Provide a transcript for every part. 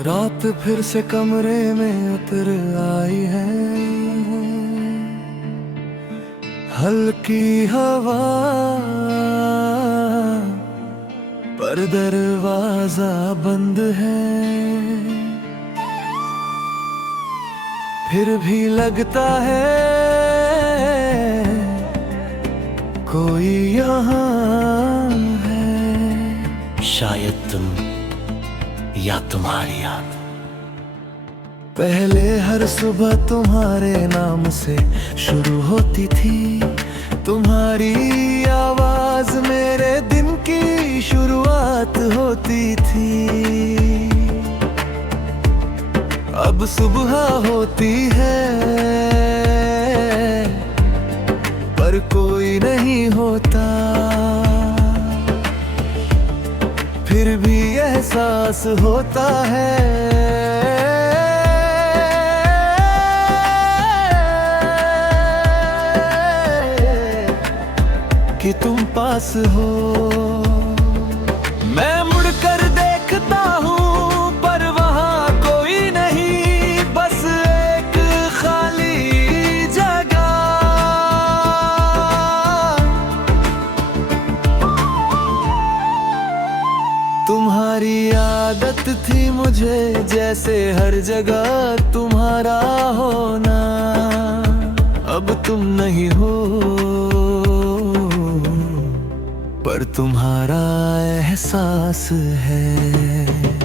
रात फिर से कमरे में उतर आई है। हल्की हवा पर दरवाजा बंद है। फिर भी लगता है कोई यहाँ है। शायद तुम या तुम्हारी याद। पहले हर सुबह तुम्हारे नाम से शुरू होती थी। तुम्हारी आवाज मेरे दिन की शुरुआत होती थी। अब सुबह होती है पर कोई नहीं होता। फिर भी एहसास होता है कि तुम पास हो। मैं मुड़कर देखता हूँ पर वहाँ कोई नहीं, बस एक खाली जगह। तुम्हारी आदत थी मुझे जैसे हर जगह तुम्हारा होना। अब तुम नहीं हो पर तुम्हारा एहसास है।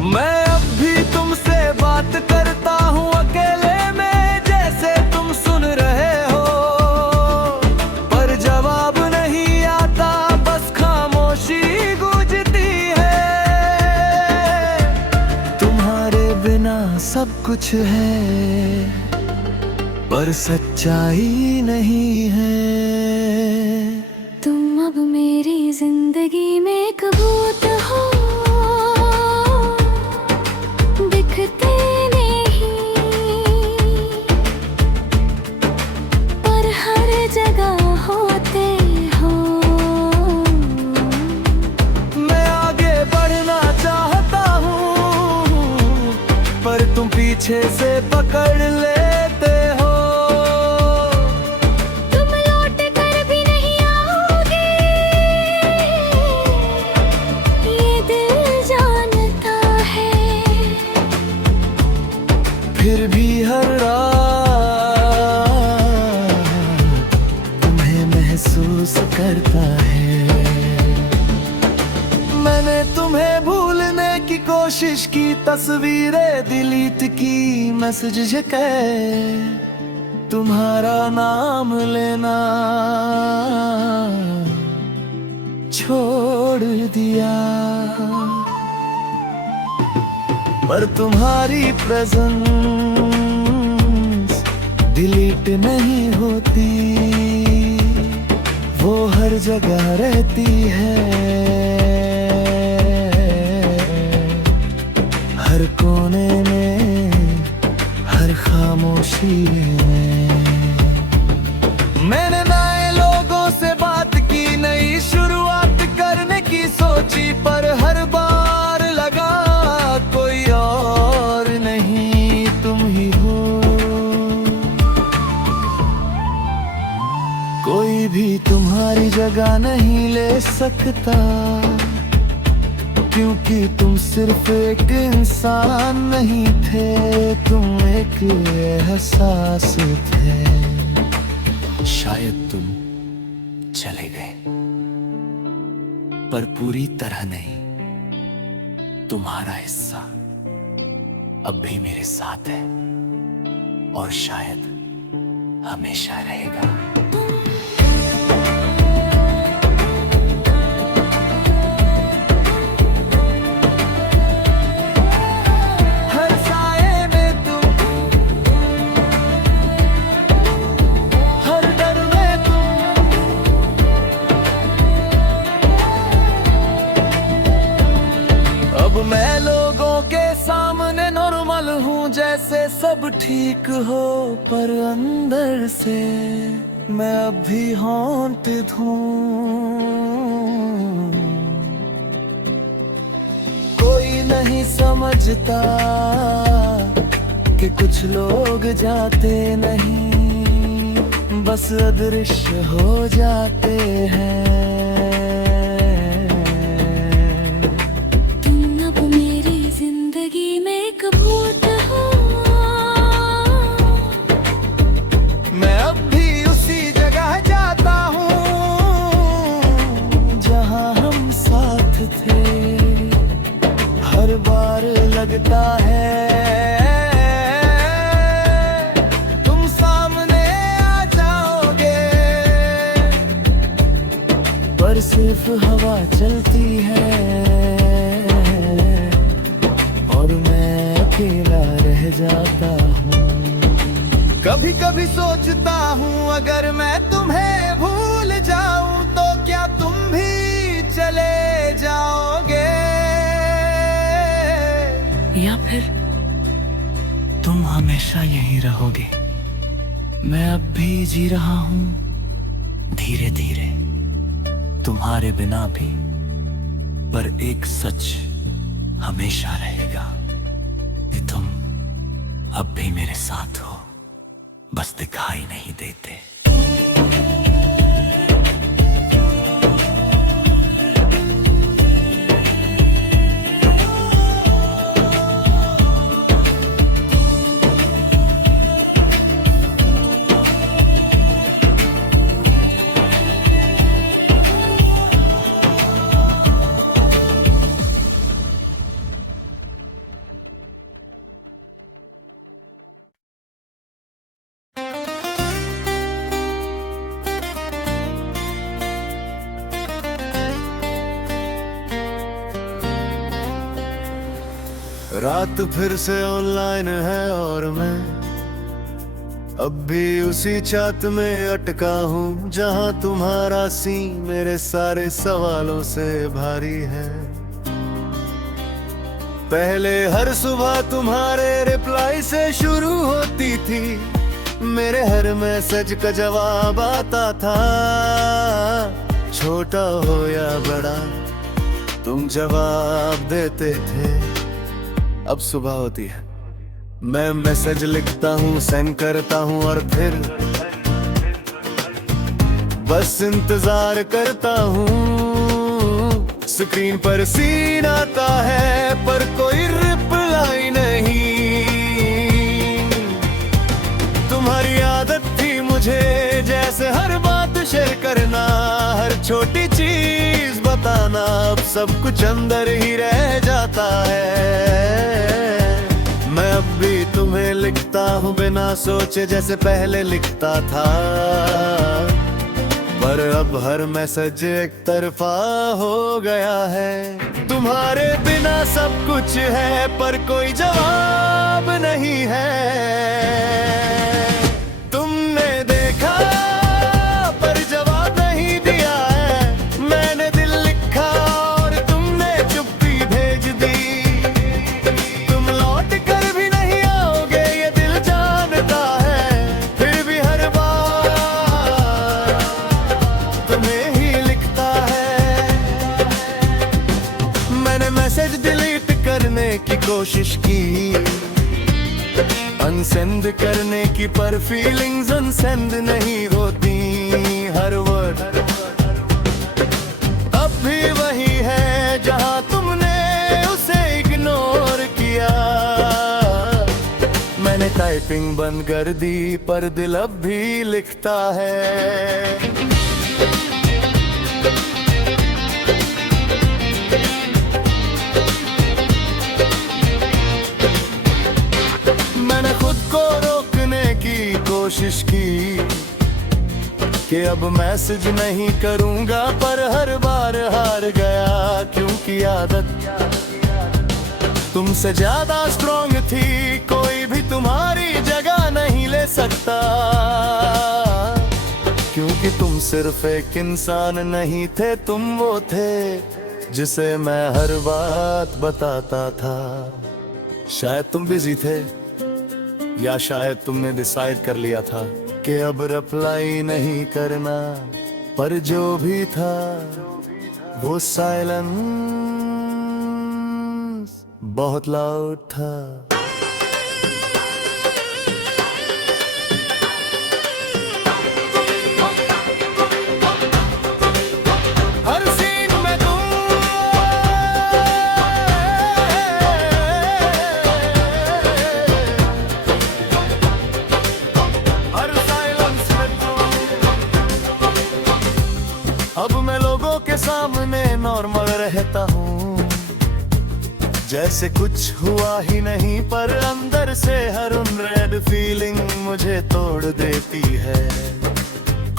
मैं अब भी तुमसे बात करता हूँ अकेले में, जैसे तुम सुन रहे हो पर जवाब नहीं आता, बस खामोशी गूंजती है। तुम्हारे बिना सब कुछ है पर सच्चाई नहीं है। तुम अब मेरी जिंदगी में एक भूत हो, दिखते नहीं पर हर जगह होते हो। मैं आगे बढ़ना चाहता हूँ पर तुम पीछे से पकड़ लेते हो। फिर भी हर रात तुम्हें महसूस करता है। मैंने तुम्हें भूलने की कोशिश की, तस्वीरें डिलीट की, मैसेज झकाए, तुम्हारा नाम लेना छोड़ दिया। पर तुम्हारी प्रेजेंस डिलीट नहीं होती, वो हर जगह रहती है, हर कोने में, हर खामोशी में। मैंने नए लोगों से बात की, नई शुरुआत करने की सोची, पर हर बार लगा कोई और नहीं, तुम ही हो। कोई भी तुम्हारी जगह नहीं ले सकता, क्योंकि तुम सिर्फ एक इंसान नहीं थे, तुम एक एहसास थे। शायद तुम चले गए पर पूरी तरह नहीं। तुम्हारा हिस्सा अब भी मेरे साथ है और शायद हमेशा रहेगा। हर साए में तुम, हर डर में तुम, अब मैं लोगों के सामने नॉर्मल हूँ, जैसे सब ठीक हो, पर अंदर से मैं अब भी हॉन्टेड हूँ। कोई नहीं समझता कि कुछ लोग जाते नहीं, बस अदृश्य हो जाते हैं। तुम अब मेरी जिंदगी में एक भूत हो, मैं अब भी उसी जगह जाता हूँ जहाँ हम साथ थे। हर बार लगता है तुम सामने आ जाओगे, पर सिर्फ हवा चलती है और मैं अकेला रह जाता हूँ। कभी कभी सोचता हूँ अगर मैं तुम्हें भूल जाऊं तो क्या तुम भी चले जाओगे, या फिर तुम हमेशा यहीं रहोगे। मैं अब भी जी रहा हूं धीरे धीरे तुम्हारे बिना भी, पर एक सच हमेशा रहेगा कि तुम अब भी मेरे साथ हो, बस दिखाई नहीं देते। रात फिर से ऑनलाइन है और मैं अब भी उसी चाहत में अटका हूँ जहाँ तुम्हारा सीन मेरे सारे सवालों से भारी है। पहले हर सुबह तुम्हारे रिप्लाई से शुरू होती थी, मेरे हर मैसेज का जवाब आता था। छोटा हो या बड़ा तुम जवाब देते थे। अब सुबह होती है, मैं मैसेज लिखता हूँ, सेंड करता हूँ और फिर बस इंतजार करता हूँ। स्क्रीन पर सीन आता है पर कोई रिप्लाई नहीं। तुम्हारी आदत थी मुझे जैसे हर बात शेयर करना, हर छोटी चीज बताना, अब सब कुछ अंदर ही रह जाता है। मैं अब भी तुम्हें लिखता हूँ बिना सोचे जैसे पहले लिखता था, पर अब हर मैसेज एक तरफा हो गया है। तुम्हारे बिना सब कुछ है पर कोई जवाब नहीं है। तुमने देखा पर जवाब नहीं दिया है, मैंने दिल लिखा और तुमने चुप्पी भेज दी। तुम लौट कर भी नहीं आओगे ये दिल जानता है, फिर भी हर बार तुम्हें ही लिखता है। मैंने मैसेज डिलीट करने की कोशिश की, अनसेंड करने की, पर फीलिंग्स अनसेंड नहीं होती। हर वर्ड अब भी वही है जहां तुमने उसे इग्नोर किया। मैंने टाइपिंग बंद कर दी पर दिल अब भी लिखता है। मैंने खुद को रोकने की कोशिश की कि अब मैसेज नहीं करूंगा, पर हर बार हार गया क्योंकि आदत तुमसे ज्यादा स्ट्रॉन्ग थी। कोई भी तुम्हारी जगह नहीं ले सकता, क्योंकि तुम सिर्फ एक इंसान नहीं थे, तुम वो थे जिसे मैं हर बात बताता था। शायद तुम बिजी थे या शायद तुमने डिसाइड कर लिया था कि अब रिप्लाई नहीं करना, पर जो भी था वो साइलेंस बहुत लाउड था। हर सीन में तुम, हर साइलेंस में तुम। अब मैं लोगों के सामने नॉर्मल रहता हूँ, जैसे कुछ हुआ ही नहीं, पर अंदर से हर रेड फीलिंग मुझे तोड़ देती है।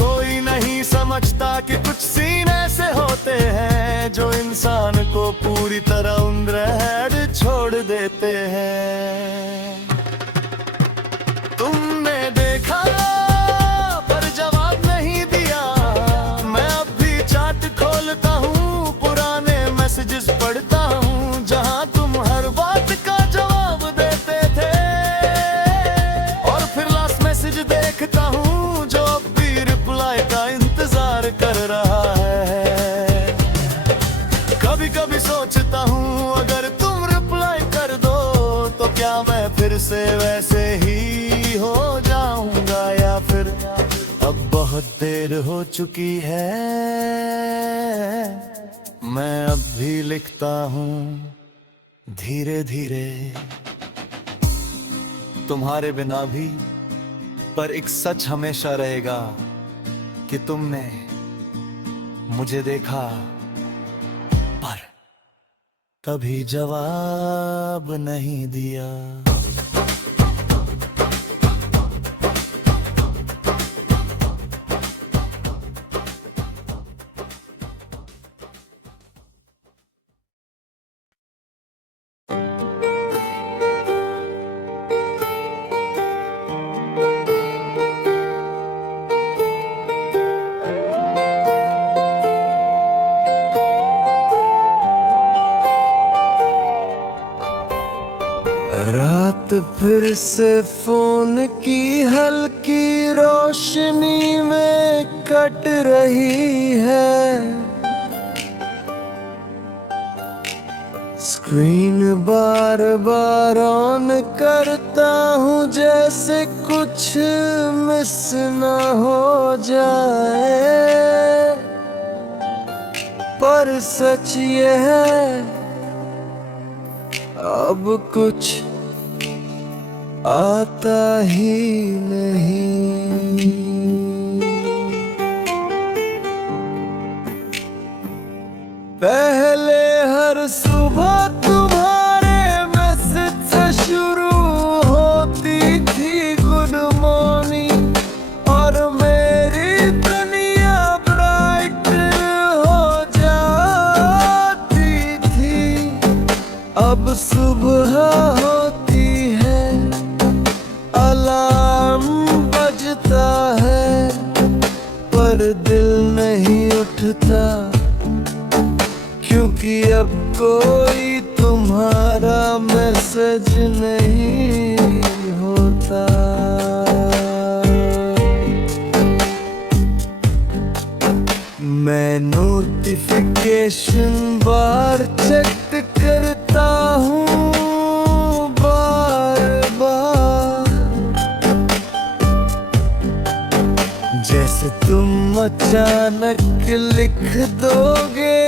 कोई नहीं समझता कि कुछ सीन ऐसे होते हैं जो इंसान को पूरी तरह अनरेड छोड़ देते हैं। तुमने देखा पर जवाब नहीं दिया, मैं अब भी चैट खोलता हूँ, पुराने मैसेजेस पढ़ता हूँ, जहाँ तुम हर बात का जवाब देते थे, और फिर लास्ट मैसेज देखता हूँ जो अब भी रिप्लाई का इंतजार कर रहा है। कभी कभी सोचता हूँ अगर तुम रिप्लाई कर दो तो क्या मैं फिर से वैसे ही हो जाऊंगा, या फिर अब बहुत देर हो चुकी है, मैं अब भी लिखता हूँ धीरे धीरे। तुम्हारे बिना भी, पर एक सच हमेशा रहेगा कि तुमने मुझे देखा पर कभी जवाब नहीं दिया। रात फिर से फोन की हल्की रोशनी में कट रही है, स्क्रीन बार बार ऑन करता हूँ जैसे कुछ मिस ना हो जाए, पर सच ये है अब कुछ आता ही नहीं। पहले हर सुबह तुम्हारे मैसेज से शुरू होती थी गुड मॉर्निंग, और मेरी दुनिया ब्राइट हो जाती थी। अब सुबह होती है, अलार्म बजता है, पर दिल नहीं उठता, क्योंकि अब कोई तुम्हारा मैसेज नहीं होता। मैं नोटिफिकेशन बार चेक करता हूँ बार बार, जैसे तुम अचानक लिख दोगे,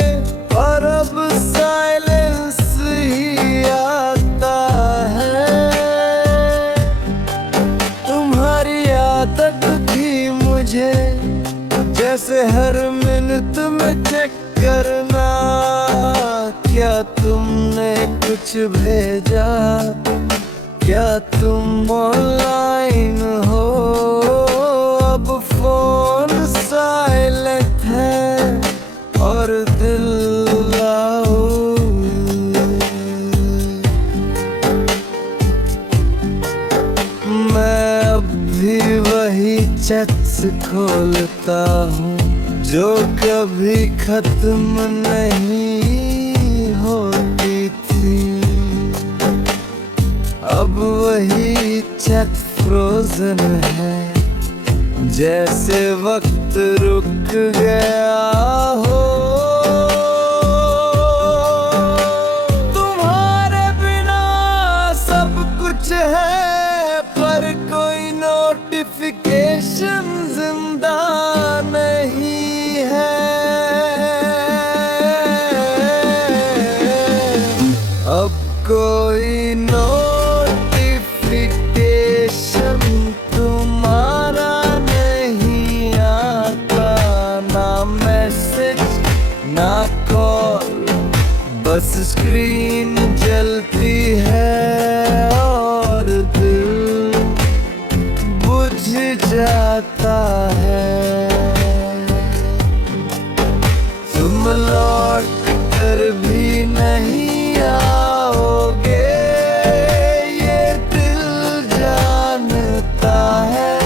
और अब साइलेंस ही आता है। तुम्हारी आदत थी मुझे जैसे हर मिनट में चेक करना, क्या तुमने कुछ भेजा, क्या तुम ऑनलाइन हो। अब फोन साइलेंट है और दिल मैं अब भी वही चैट्स खोलता हूँ जो कभी खत्म नहीं होती थी। अब वही चैट फ्रोजन है, जैसे वक्त रुक गया हो। तुम्हारे ना कॉल, बस स्क्रीन जलती है और दिल बुझ जाता है। तुम लौट कर भी नहीं आओगे, ये दिल जानता है।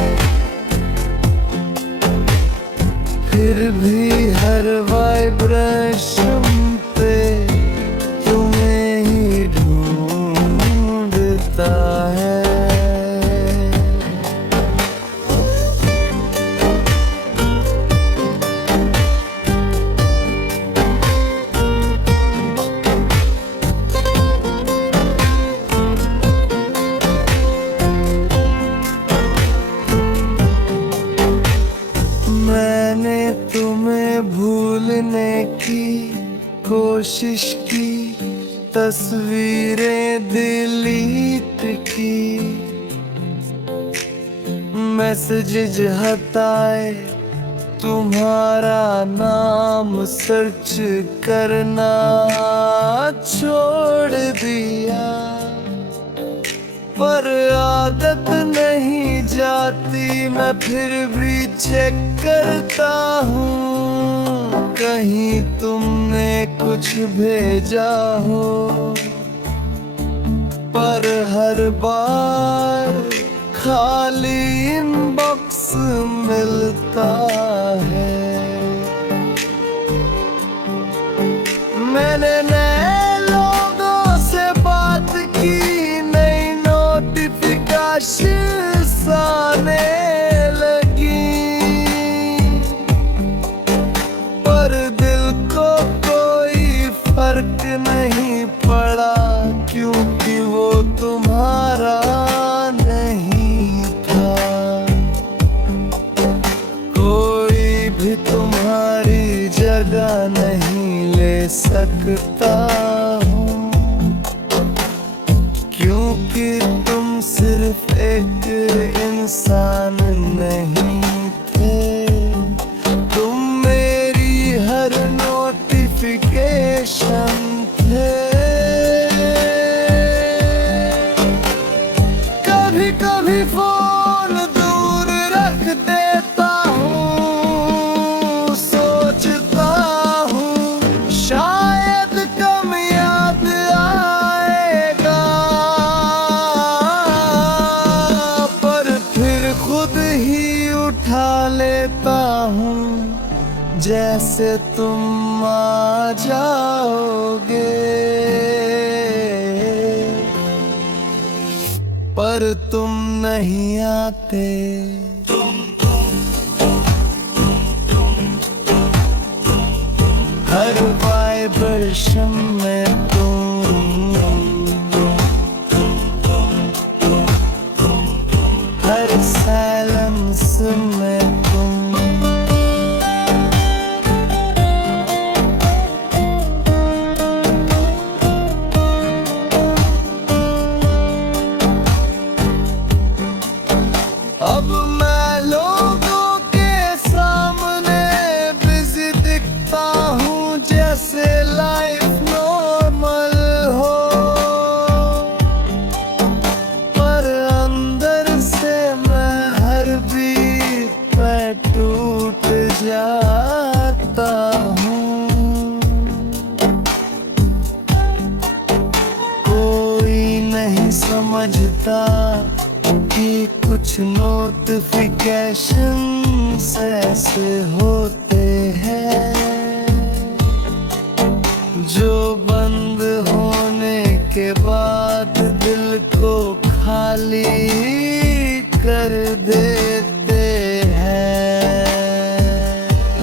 फिर भी हर वाइब्रेशन पे तुम्हें ही ढूंढता है। मैंने तुम्हें भूलने की कोशिश की, तस्वीरें डिलीट की, मैसेजेस हटाए, तुम्हारा नाम सर्च करना छोड़ दिया। पर आदत नहीं जाती, मैं फिर भी चेक करता हूँ, कहीं तुमने कुछ भेजा हो। पर हर बार खाली इनबॉक्स मिलता है। मैंने नए लोगों से बात की, नोटिफिकेशंस आने लगी, पर दिल को कोई फर्क नहीं पड़ा, क्योंकि वो तुम्हारा नहीं था। कोई भी तुम्हारी जगह नहीं ले सकता हूँ, क्योंकि तुम सिर्फ एक इंसान नहीं थे, तुम मेरी हर नोटिफिकेशन थे। कभी कभी फोन दूर रख देता हूँ, सोचता हूँ शायद कम याद आएगा, पर फिर खुद ही उठा लेता हूँ, जैसे तुम आ जाओगे। पर तुम नहीं आते। हर वाइब्रेशन में तुम, हर साइलेंस में तुम। अब मैं लोगों के सामने बिजी दिखता हूँ, जैसे लाइफ नॉर्मल हो, पर अंदर से मैं हर बीट पे टूट जाता हूँ। कोई नहीं समझता कि कुछ नोटिफिकेशन ऐसे होते हैं, जो बंद होने के बाद दिल को खाली कर देते हैं।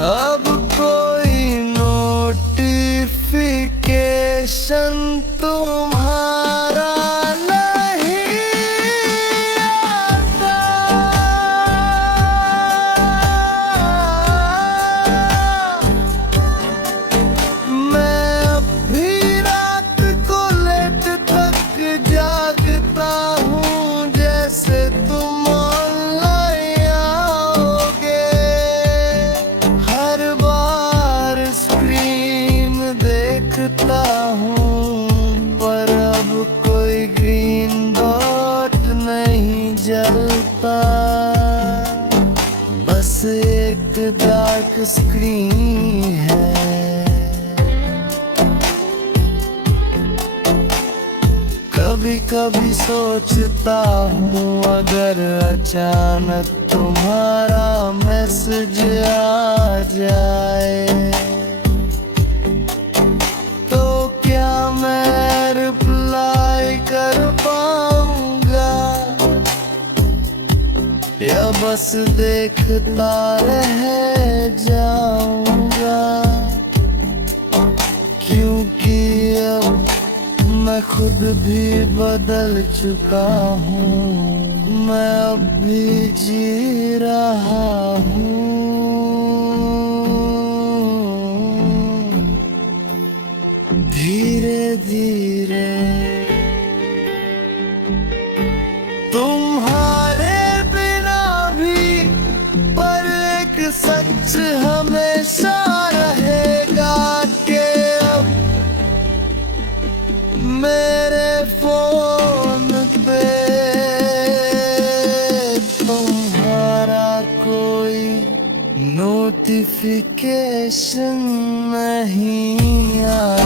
अब कोई नोटिफिकेशन तुम्हारा रहता हूँ, पर अब कोई ग्रीन डॉट नहीं जलता, बस एक डार्क स्क्रीन है। कभी कभी सोचता हूँ अगर अचानक तुम्हारा मैसेज आ जाए, तो क्या मैं रिप्लाई कर पाऊंगा, या बस देखता रह जाऊंगा। क्योंकि अब मैं खुद भी बदल चुका हूँ, मैं अब भी जी रहा हूँ। धीरे धीरे तुम्हारे बिना भी, पर एक सच हमेशा रहेगा कि अब मेरे फोन पे तुम्हारा कोई नोटिफिकेशन नहीं आया।